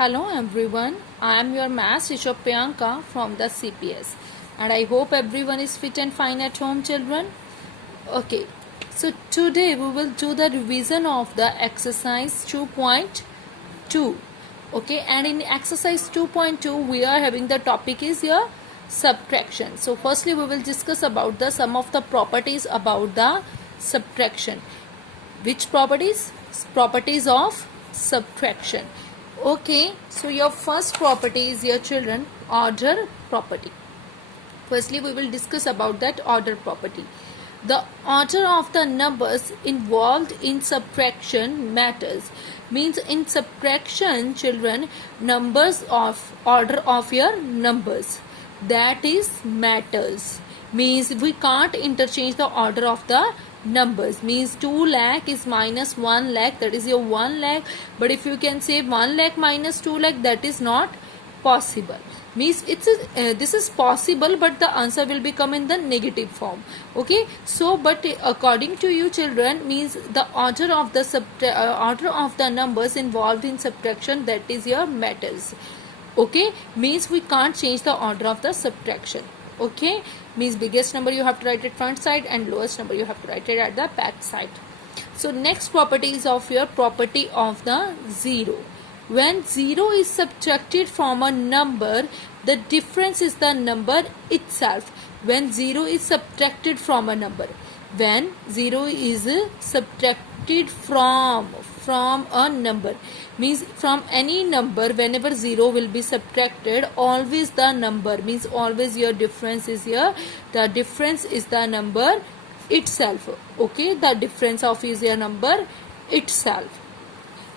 Hello everyone, I am your maths teacher Priyanka from the CPS and I hope everyone is fit and fine at home, children. Okay, so today we will do the revision of the exercise 2.2. Okay, and in exercise 2.2 we are having the topic is your subtraction. So firstly we will discuss about the some of the properties about the subtraction. Which properties? Properties of subtraction. Okay, so your first property is your children order property. Firstly we will discuss about that order property. The order of the numbers involved in subtraction matters. Means in subtraction, children, numbers of order of your numbers, that is matters. Means we can't interchange the order of the numbers. Means 2 lakh is minus 1 lakh, that is your 1 lakh. But if you can say 1 lakh minus 2 lakh, that is not possible. Means this is possible, but the answer will become in the negative form. Okay, so but according to you children, means the order of the order of the numbers involved in subtraction, that is your matters. Okay, means we can't change the order of the subtraction. Okay, means biggest number you have to write at front side and lowest number you have to write it at the back side. So next property is of your property of the zero. When 0 is subtracted from a number, the difference is the number itself. When 0 is subtracted from a number. When 0 is subtracted from a number. Means from any number, whenever 0 will be subtracted, always the number, means always your difference is here. The difference is the number itself. Okay, the difference of is your number itself.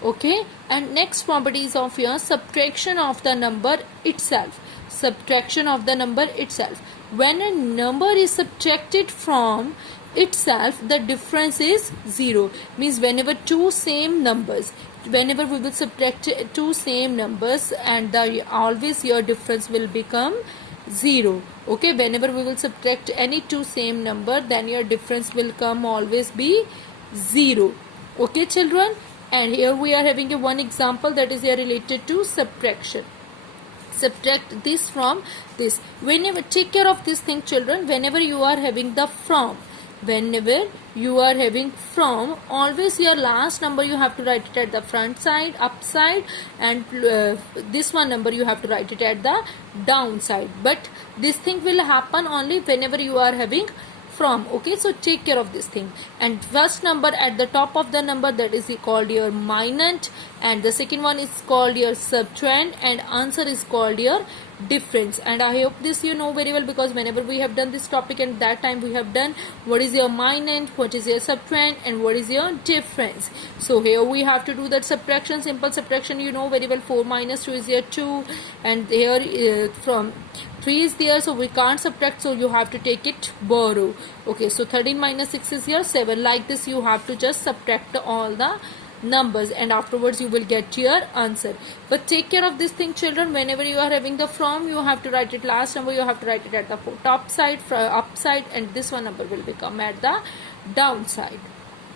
Okay, and next properties of your subtraction of the number itself. Subtraction of the number itself. When a number is subtracted from itself, the difference is 0. Means whenever two same numbers, whenever we will subtract two same numbers, and always your difference will become 0. Okay, whenever we will subtract any two same number, then your difference will come always be 0. Okay children, and here we are having a one example that is here related to subtraction. Subtract this from this. Whenever, take care of this thing children, whenever you are having the from, whenever you are having from, always your last number you have to write it at the front side, up side, and this one number you have to write it at the down side. But this thing will happen only whenever you are having from. Okay, so take care of this thing. And first number at the top of the number, that is called your minus, and the second one is called your subtrahend, and answer is called your difference. And I hope this you know very well, because whenever we have done this topic, and that time we have done what is your minus, what is your subtrahend, and what is your difference. So here we have to do that subtraction, simple subtraction, you know very well. 4 minus 2 is your 2, and here from 3 is there, so we can't subtract, so you have to take it borrow. Okay, so 13 minus 6 is here 7. Like this you have to just subtract all the numbers, and afterwards you will get your answer. But take care of this thing children, whenever you are having the from, you have to write it last number, you have to write it at the top side, up side, and this one number will become at the down side.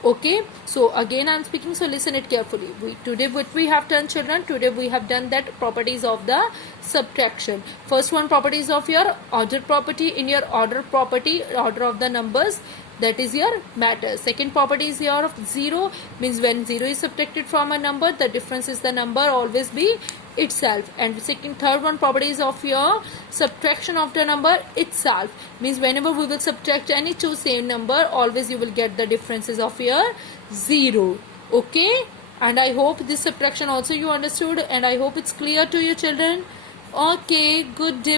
Okay, so again I am speaking, so listen it carefully. Today what we have done children, today we have done that properties of the subtraction. First one, properties of your order property. In your order property, order of the numbers, that is your matter. Second property is your of 0, means when 0 is subtracted from a number, the difference is the number always be itself. And third one, properties of your subtraction of the number itself, means whenever we will subtract any two same number, always you will get the differences of your 0. Okay, and I hope this subtraction also you understood, and I hope it's clear to you children. Okay, good day.